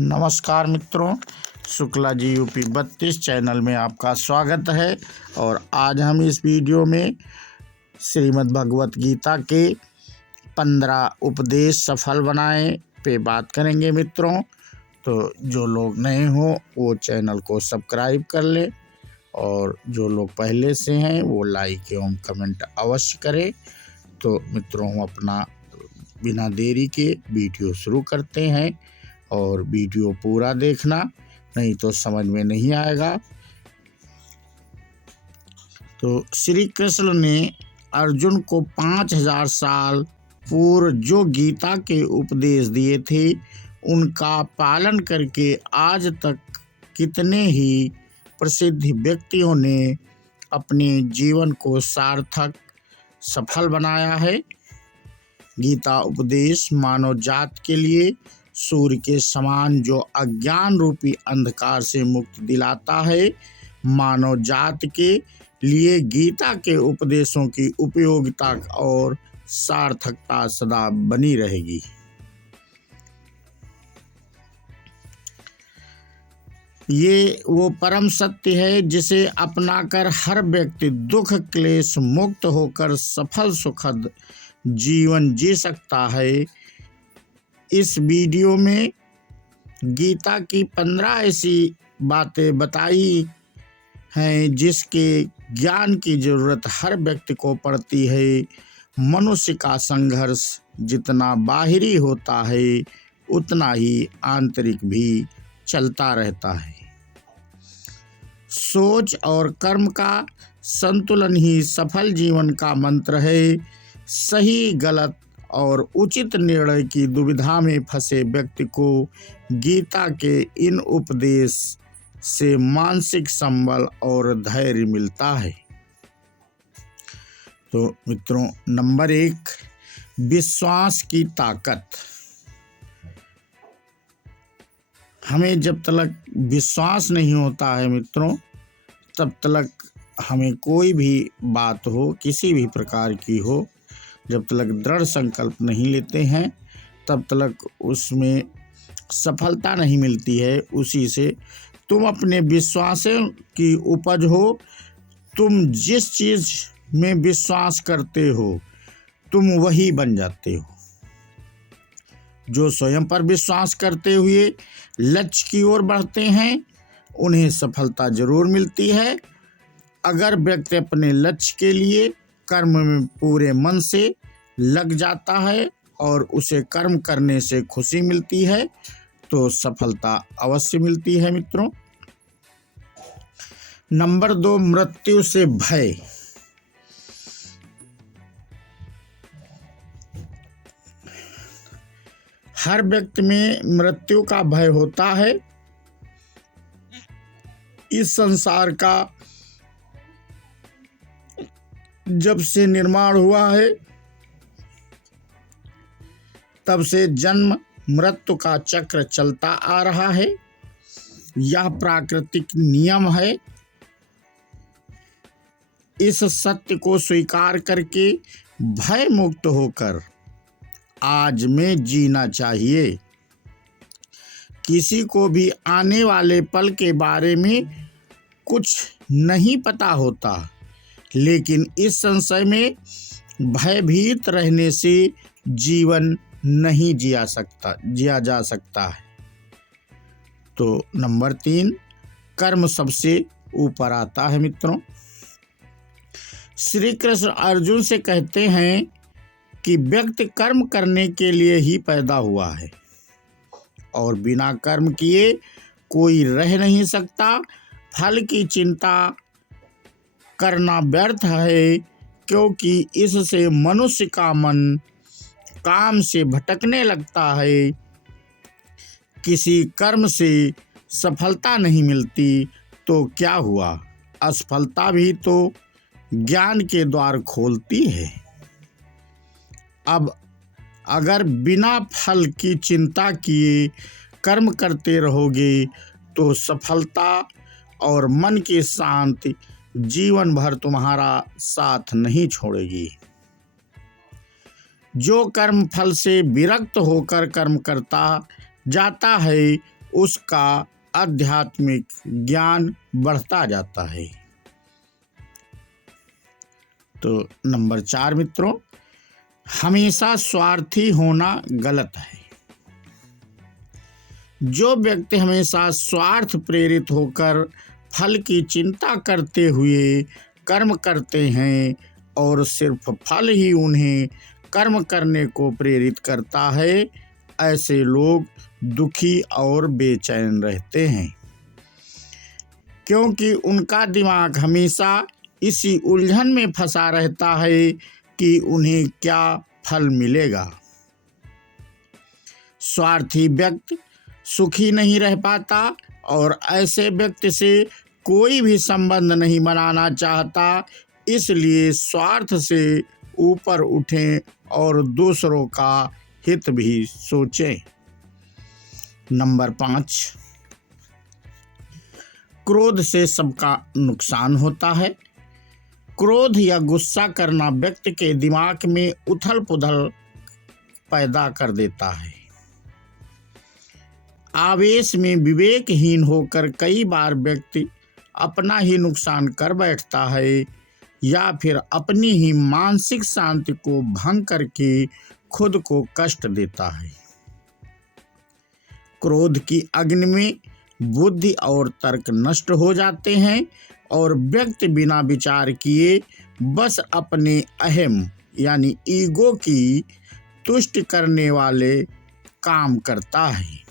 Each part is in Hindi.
नमस्कार मित्रों, शुक्ला जी यूपी 32 चैनल में आपका स्वागत है। और आज हम इस वीडियो में श्रीमद् भगवत गीता के 15 उपदेश सफल बनाए पे बात करेंगे मित्रों। तो जो लोग नए हो वो चैनल को सब्सक्राइब कर ले और जो लोग पहले से हैं वो लाइक एवं कमेंट अवश्य करें। तो मित्रों, हम अपना बिना देरी के वीडियो शुरू करते हैं और वीडियो पूरा देखना, नहीं तो समझ में नहीं आएगा। तो श्री कृष्ण ने अर्जुन को 5000 साल पूर्व जो गीता के उपदेश दिए थे उनका पालन करके आज तक कितने ही प्रसिद्ध व्यक्तियों ने अपने जीवन को सार्थक सफल बनाया है। गीता उपदेश मानव जात के लिए सूर्य के समान जो अज्ञान रूपी अंधकार से मुक्ति दिलाता है। मानव जात के लिए गीता के उपदेशों की उपयोगिता और सार्थकता सदा बनी रहेगी। ये वो परम सत्य है जिसे अपनाकर हर व्यक्ति दुख क्लेश मुक्त होकर सफल सुखद जीवन जी सकता है। इस वीडियो में गीता की 15 ऐसी बातें बताई हैं जिसके ज्ञान की जरूरत हर व्यक्ति को पड़ती है। मनुष्य का संघर्ष जितना बाहरी होता है उतना ही आंतरिक भी चलता रहता है। सोच और कर्म का संतुलन ही सफल जीवन का मंत्र है। सही गलत और उचित निर्णय की दुविधा में फंसे व्यक्ति को गीता के इन उपदेश से मानसिक संबल और धैर्य मिलता है। तो मित्रों, नंबर 1, विश्वास की ताकत। हमें जब तक विश्वास नहीं होता है मित्रों, तब तक हमें कोई भी बात हो, किसी भी प्रकार की हो, जब तक दृढ़ संकल्प नहीं लेते हैं तब तक उसमें सफलता नहीं मिलती है। उसी से तुम अपने विश्वासों की उपज हो। तुम जिस चीज़ में विश्वास करते हो तुम वही बन जाते हो। जो स्वयं पर विश्वास करते हुए लक्ष्य की ओर बढ़ते हैं उन्हें सफलता जरूर मिलती है। अगर व्यक्ति अपने लक्ष्य के लिए कर्म में पूरे मन से लग जाता है और उसे कर्म करने से खुशी मिलती है तो सफलता अवश्य मिलती है मित्रों। नंबर 2, मृत्यु से भय। हर व्यक्ति में मृत्यु का भय होता है। इस संसार का जब से निर्माण हुआ है तब से जन्म मृत्यु का चक्र चलता आ रहा है। यह प्राकृतिक नियम है। इस सत्य को स्वीकार करके भय मुक्त होकर आज में जीना चाहिए। किसी को भी आने वाले पल के बारे में कुछ नहीं पता होता, लेकिन इस संशय में भयभीत रहने से जीवन नहीं जिया जा सकता है। तो नंबर 3, कर्म सबसे ऊपर आता है मित्रों। श्री कृष्ण अर्जुन से कहते हैं कि व्यक्ति कर्म करने के लिए ही पैदा हुआ है और बिना कर्म किए कोई रह नहीं सकता। फल की चिंता करना व्यर्थ है, क्योंकि इससे मनुष्य का मन काम से भटकने लगता है। किसी कर्म से सफलता नहीं मिलती तो क्या हुआ, असफलता भी तो ज्ञान के द्वार खोलती है। अब अगर बिना फल की चिंता किए कर्म करते रहोगे तो सफलता और मन की शांति जीवन भर तुम्हारा साथ नहीं छोड़ेगी। जो कर्म फल से विरक्त होकर कर्म करता जाता है उसका आध्यात्मिक ज्ञान बढ़ता जाता है। तो नंबर 4 मित्रों, हमेशा स्वार्थी होना गलत है। जो व्यक्ति हमेशा स्वार्थ प्रेरित होकर फल की चिंता करते हुए कर्म करते हैं और सिर्फ फल ही उन्हें कर्म करने को प्रेरित करता है, ऐसे लोग दुखी और बेचैन रहते हैं, क्योंकि उनका दिमाग हमेशा इसी उलझन में फंसा रहता है कि उन्हें क्या फल मिलेगा। स्वार्थी व्यक्ति सुखी नहीं रह पाता और ऐसे व्यक्ति से कोई भी संबंध नहीं बनाना चाहता, इसलिए स्वार्थ से ऊपर उठें और दूसरों का हित भी सोचें। नंबर 5, क्रोध से सबका नुकसान होता है। क्रोध या गुस्सा करना व्यक्ति के दिमाग में उथल पुथल पैदा कर देता है। आवेश में विवेकहीन होकर कई बार व्यक्ति अपना ही नुकसान कर बैठता है या फिर अपनी ही मानसिक शांति को भंग करके खुद को कष्ट देता है। क्रोध की अग्नि में बुद्धि और तर्क नष्ट हो जाते हैं और व्यक्ति बिना विचार किए बस अपने अहम यानी ईगो की तुष्टि करने वाले काम करता है।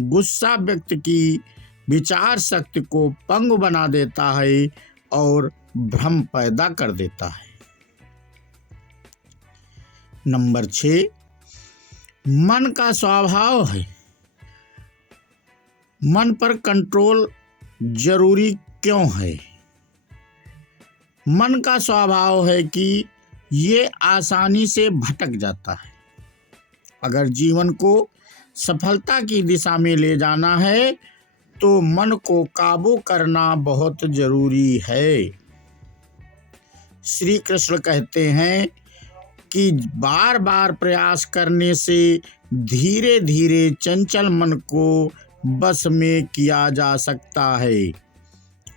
गुस्सा व्यक्ति की विचार शक्ति को पंगु बना देता है और भ्रम पैदा कर देता है। नंबर 6, मन का स्वभाव है। मन पर कंट्रोल जरूरी क्यों है? मन का स्वभाव है कि ये आसानी से भटक जाता है। अगर जीवन को सफलता की दिशा में ले जाना है तो मन को काबू करना बहुत जरूरी है। श्री कृष्ण कहते हैं कि बार बार प्रयास करने से धीरे धीरे चंचल मन को बस में किया जा सकता है।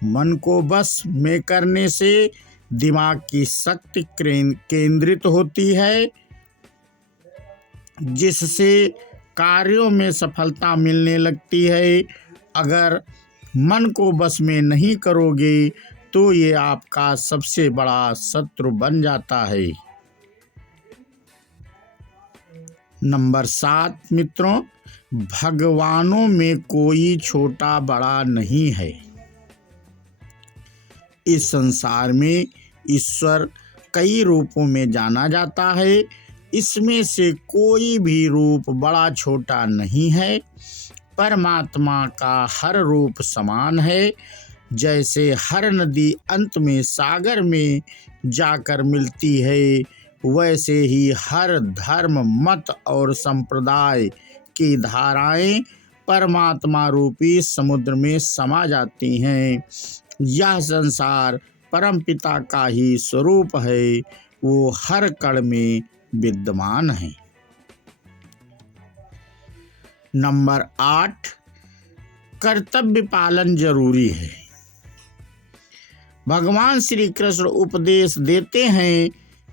मन को बस में करने से दिमाग की शक्ति केंद्रित होती है, जिससे कार्यों में सफलता मिलने लगती है। अगर मन को बस में नहीं करोगे तो ये आपका सबसे बड़ा शत्रु बन जाता है। नंबर 7 मित्रों, भगवानों में कोई छोटा बड़ा नहीं है। इस संसार में ईश्वर कई रूपों में जाना जाता है। इसमें से कोई भी रूप बड़ा छोटा नहीं है। परमात्मा का हर रूप समान है। जैसे हर नदी अंत में सागर में जाकर मिलती है, वैसे ही हर धर्म, मत और संप्रदाय की धाराएं परमात्मा रूपी समुद्र में समा जाती हैं। यह संसार परमपिता का ही स्वरूप है, वो हर कण में विद्यमान है। नंबर 8, कर्तव्य पालन जरूरी है। भगवान श्री कृष्ण उपदेश देते हैं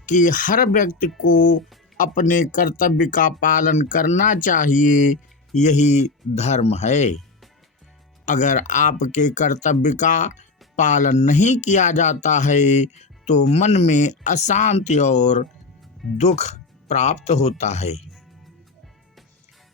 कि हर व्यक्ति को अपने कर्तव्य का पालन करना चाहिए, यही धर्म है। अगर आपके कर्तव्य का पालन नहीं किया जाता है तो मन में अशांति और दुख प्राप्त होता है।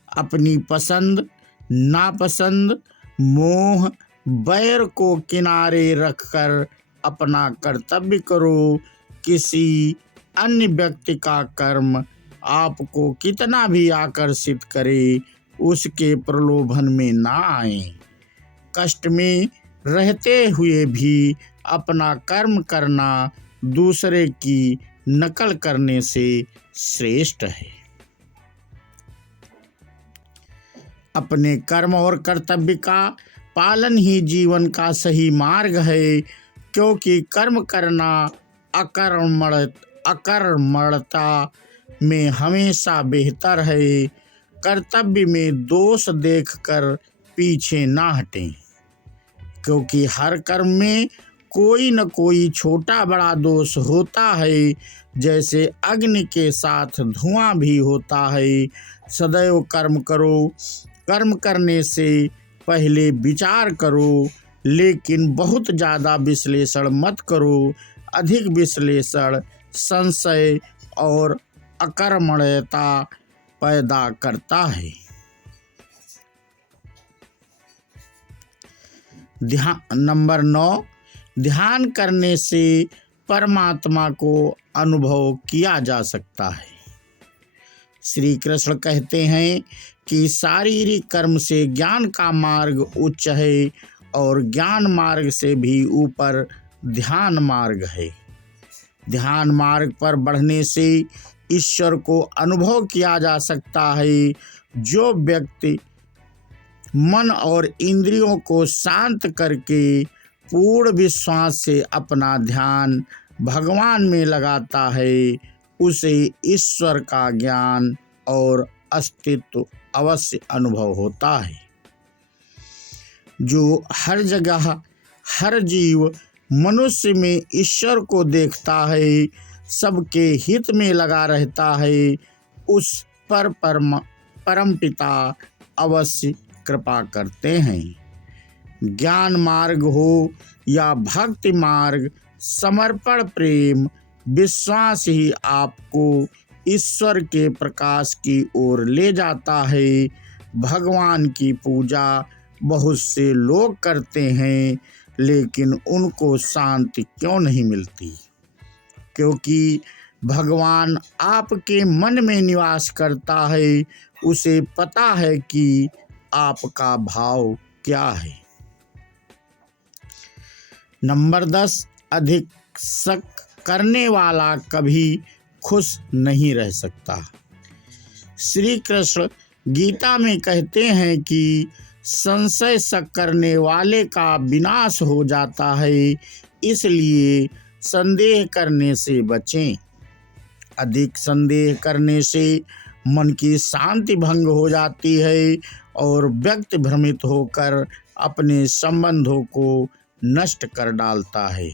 अपनी पसंद, नापसंद, मोह, बैर को किनारे रखकर अपना कर्तव्य करो। किसी अन्य व्यक्ति का कर्म आपको कितना भी आकर्षित करे, उसके प्रलोभन में ना आए। कष्ट में रहते हुए भी अपना कर्म करना दूसरे की नकल करने से श्रेष्ठ है। अपने कर्म और कर्तव्य का पालन ही जीवन का सही मार्ग है, क्योंकि कर्म करना अकर्मण्यता में हमेशा बेहतर है। कर्तव्य में दोष देखकर पीछे ना हटें, क्योंकि हर कर्म में कोई न कोई छोटा बड़ा दोष होता है। जैसे अग्नि के साथ धुआं भी होता है। सदैव कर्म करो, कर्म करने से पहले विचार करो, लेकिन बहुत ज़्यादा विश्लेषण मत करो। अधिक विश्लेषण संशय और अकर्मण्यता पैदा करता है। नंबर 9, ध्यान करने से परमात्मा को अनुभव किया जा सकता है। श्री कृष्ण कहते हैं कि शारीरिक कर्म से ज्ञान का मार्ग उच्च है और ज्ञान मार्ग से भी ऊपर ध्यान मार्ग है। ध्यान मार्ग पर बढ़ने से ईश्वर को अनुभव किया जा सकता है। जो व्यक्ति मन और इंद्रियों को शांत करके पूर्ण विश्वास से अपना ध्यान भगवान में लगाता है, उसे ईश्वर का ज्ञान और अस्तित्व अवश्य अनुभव होता है। जो हर जगह हर जीव मनुष्य में ईश्वर को देखता है, सबके हित में लगा रहता है, उस पर परमपिता अवश्य कृपा करते हैं। ज्ञान मार्ग हो या भक्ति मार्ग, समर्पण प्रेम विश्वास ही आपको ईश्वर के प्रकाश की ओर ले जाता है। भगवान की पूजा बहुत से लोग करते हैं, लेकिन उनको शांति क्यों नहीं मिलती? क्योंकि भगवान आपके मन में निवास करता है। उसे पता है कि आपका भाव क्या है। नंबर 10, अधिक शक करने वाला कभी खुश नहीं रह सकता। श्री कृष्ण गीता में कहते हैं कि संशय शक करने वाले का विनाश हो जाता है, इसलिए संदेह करने से बचें। अधिक संदेह करने से मन की शांति भंग हो जाती है और व्यक्ति भ्रमित होकर अपने संबंधों को नष्ट कर डालता है।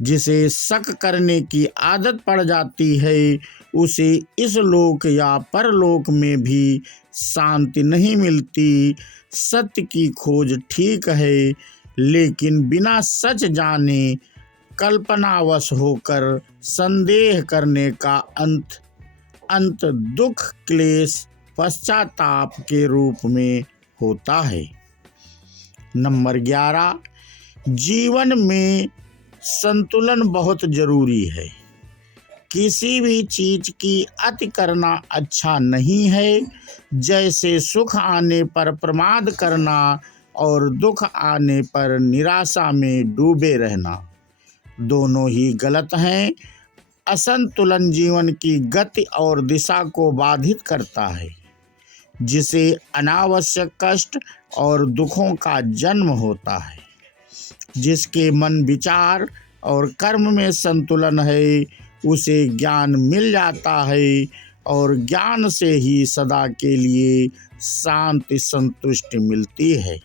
जिसे शक करने की आदत पड़ जाती है, उसे इस लोक या परलोक में भी शांति नहीं मिलती। सत्य की खोज ठीक है, लेकिन बिना सच जाने कल्पनावश होकर संदेह करने का अंत दुख क्लेश पश्चाताप के रूप में होता है। नंबर 11, जीवन में संतुलन बहुत जरूरी है। किसी भी चीज की अति करना अच्छा नहीं है। जैसे सुख आने पर प्रमाद करना और दुख आने पर निराशा में डूबे रहना, दोनों ही गलत हैं। असंतुलन जीवन की गति और दिशा को बाधित करता है, जिसे अनावश्यक कष्ट और दुखों का जन्म होता है। जिसके मन विचार और कर्म में संतुलन है, उसे ज्ञान मिल जाता है और ज्ञान से ही सदा के लिए शांति संतुष्टि मिलती है।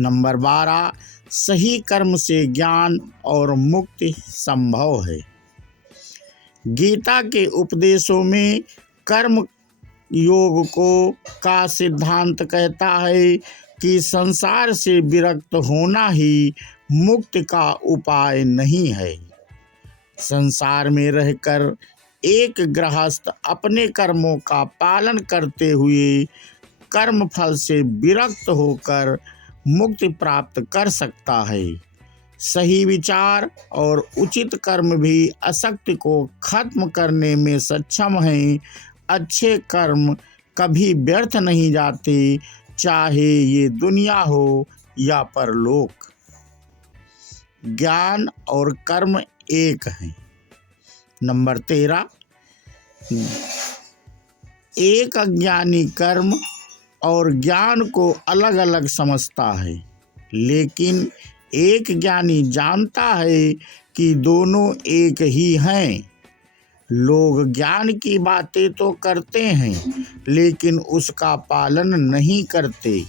नंबर 12, सही कर्म से ज्ञान और मुक्ति संभव है। गीता के उपदेशों में कर्म योग का सिद्धांत कहता है कि संसार से विरक्त होना ही मुक्ति का उपाय नहीं है। संसार में रहकर एक गृहस्थ अपने कर्मों का पालन करते हुए कर्म फल से विरक्त होकर मुक्ति प्राप्त कर सकता है। सही विचार और उचित कर्म भी असक्ति को खत्म करने में सक्षम हैं। अच्छे कर्म कभी व्यर्थ नहीं जाते, चाहे ये दुनिया हो या परलोक। ज्ञान और कर्म एक हैं। नंबर 13, एक अज्ञानी कर्म और ज्ञान को अलग अलग समझता है, लेकिन एक ज्ञानी जानता है कि दोनों एक ही हैं। लोग ज्ञान की बातें तो करते हैं, लेकिन उसका पालन नहीं करते।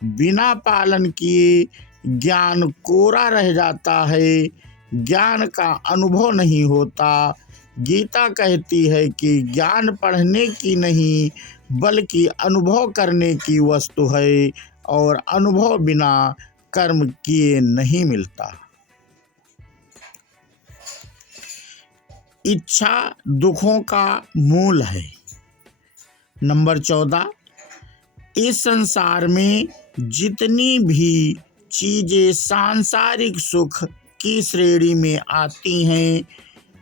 बिना पालन किए ज्ञान कोरा रह जाता है, ज्ञान का अनुभव नहीं होता। गीता कहती है कि ज्ञान पढ़ने की नहीं बल्कि अनुभव करने की वस्तु है, और अनुभव बिना कर्म किए नहीं मिलता। इच्छा दुखों का मूल है। नंबर 14, इस संसार में जितनी भी चीजें सांसारिक सुख की श्रेणी में आती हैं,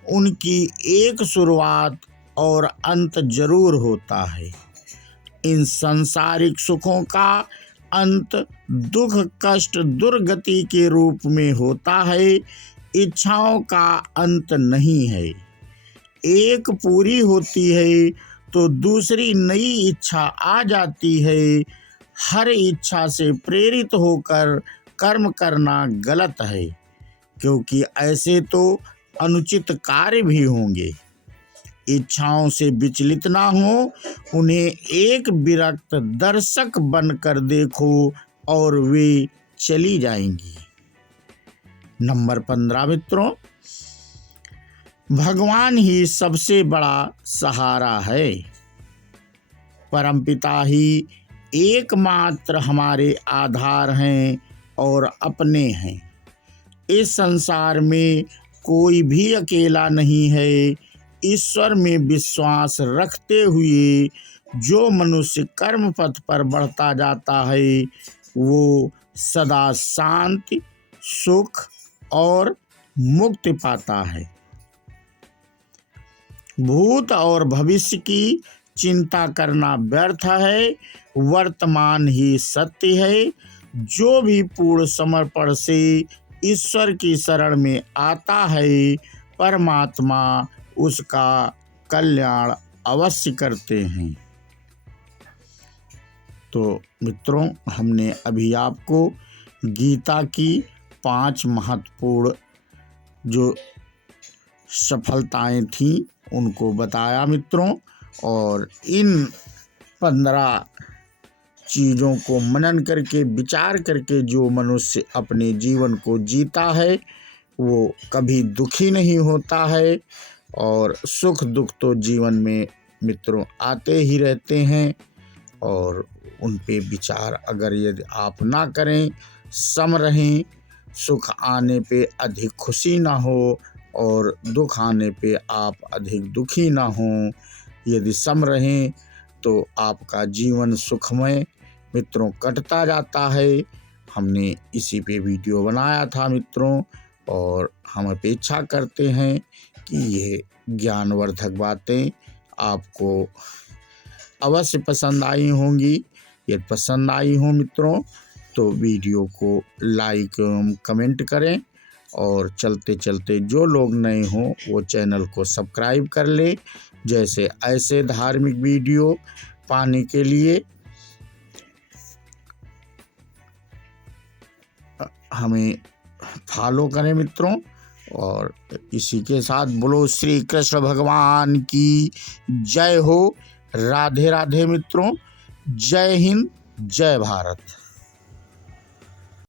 उनकी एक शुरुआत और अंत जरूर होता है। इन सांसारिक सुखों का अंत दुख, कष्ट, दुर्गति के रूप में होता है। इच्छाओं का अंत नहीं है। एक पूरी होती है तो दूसरी नई इच्छा आ जाती है। हर इच्छा से प्रेरित होकर कर्म करना गलत है, क्योंकि ऐसे तो अनुचित कार्य भी होंगे। इच्छाओं से विचलित ना हो, उन्हें एक विरक्त दर्शक बनकर देखो और वे चली जाएंगी। नंबर 15 मित्रों, भगवान ही सबसे बड़ा सहारा है। परमपिता ही एकमात्र हमारे आधार हैं और अपने हैं। इस संसार में कोई भी अकेला नहीं है। ईश्वर में विश्वास रखते हुए जो मनुष्य कर्म पथ पर बढ़ता जाता है, वो सदा शांति, सुख और मुक्ति पाता है। भूत और भविष्य की चिंता करना व्यर्थ है। वर्तमान ही सत्य है। जो भी पूर्ण समर्पण से ईश्वर की शरण में आता है, परमात्मा उसका कल्याण अवश्य करते हैं। तो मित्रों, हमने अभी आपको गीता की 5 महत्वपूर्ण जो सफलताएं थीं उनको बताया मित्रों, और इन 15 चीज़ों को मनन करके, विचार करके जो मनुष्य अपने जीवन को जीता है, वो कभी दुखी नहीं होता है। और सुख दुख तो जीवन में मित्रों आते ही रहते हैं, और उन पे विचार अगर यदि आप ना करें, सम रहें, सुख आने पे अधिक खुशी ना हो और दुख आने पे आप अधिक दुखी ना हों, यदि सम रहें तो आपका जीवन सुखमय मित्रों कटता जाता है। हमने इसी पे वीडियो बनाया था मित्रों, और हम अपेक्षा करते हैं कि ये ज्ञानवर्धक बातें आपको अवश्य पसंद आई होंगी। यदि पसंद आई हो मित्रों तो वीडियो को लाइक एवं कमेंट करें, और चलते चलते जो लोग नए हों वो चैनल को सब्सक्राइब कर ले। जैसे ऐसे धार्मिक वीडियो पाने के लिए हमें फॉलो करें मित्रों। और इसी के साथ बोलो श्री कृष्ण भगवान की जय हो। राधे राधे मित्रों। जय हिंद, जय भारत।